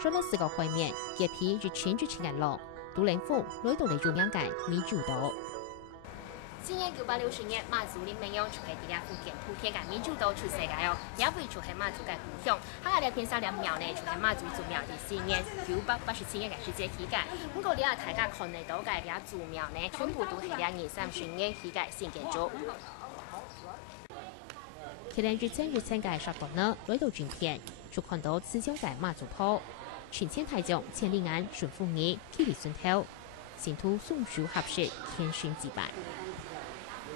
说了4个会面，一批日前日前日落，杜连峰来到嚟做两届民主岛。今年960年，马祖林民谣就喺啲福建普遍嘅民主岛出世嘅哦，也會就係馬祖嘅故鄉。喺我哋片上兩苗呢，就係馬祖祖苗第4年987年嘅世界起嘅。不過你啊，大家看得到嘅啲祖苗呢，全部都係2030年起嘅新建築。佢哋日前嘅沙灘呢，來到照片就看到此將嘅馬祖坡，全千太將千里眼順風耳，企嚟順頭，前途松樹合適，天選之敗。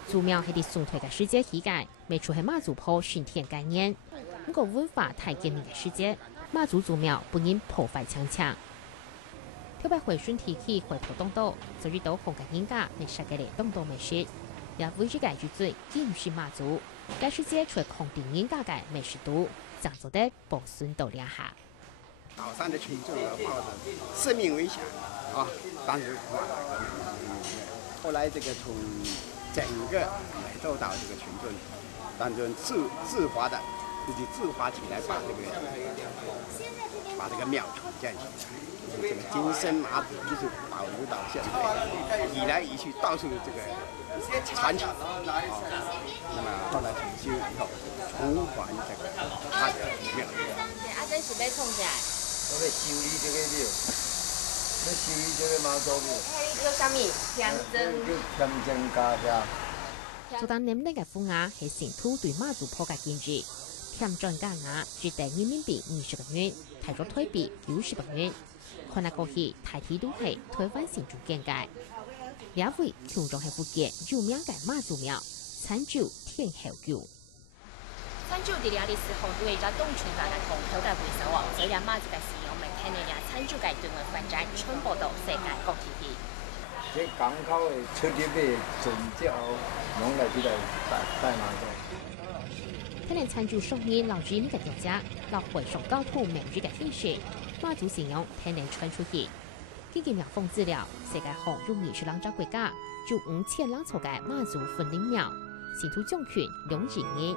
祖苗係啲宋代嘅世界起界，未出係馬祖坡巡田概念。不過文化太見面嘅世界，馬祖祖苗不應破壞強強。特別回順提起回頭東道，昨日到紅嘅人家未實嘅嚟東道美食，也為之解住最見是馬祖，該世界除空定人家嘅美食都，想做得保存到兩下。島上的群眾啊，冒着生命危險啊，當時後來這個從整個美洲島這個群眾當中自發的自己自發起來把這個廟重建起來，這個金身馬祖一直保留到現在，移來移去到處這個傳承。那麼後來重修以後，重還這個它的廟。阿珍是被衝起來。我要修理這個廟，要修理這個馬祖廟。叫啥物？天真。天真家家。做當年呢個副牙係成都對馬祖坡嘅建議，天真家牙只得人民幣20個元，睇咗台幣90個元。看下過去大體都係台灣成都建界。兩位群眾係福建有名嘅馬祖廟，參照天后橋。參照啲歷史好多一個東泉化嘅紅土嘅回收哦，所以馬祖嘅使用未聽你哋參照嘅對外發展傳播到世界各地去。這港口嘅出入嘅準則用來這個帶馬祖。睇嚟參照上年老居民嘅調查，落回上高土每日嘅顯示，馬祖形容睇嚟傳出去。根據苗風資料，世界上用20啷隻國家，就5000啷草嘅馬祖分靈廟，前途種群200年。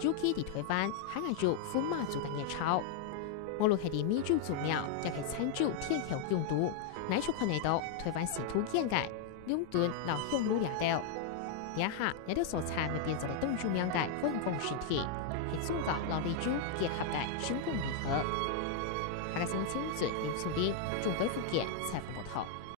尤其喺台灣，還係做富馬祖嘅熱潮。無論係啲民主祖廟，亦係參照天后用途，乃處看得到台灣前途建界兩段老鄉路兩道。一下有啲素材咪變做嚟東主廟嘅分工選題，係中國老李主結合嘅成功離合。下個星期五，林素玲，中國福建採訪報道。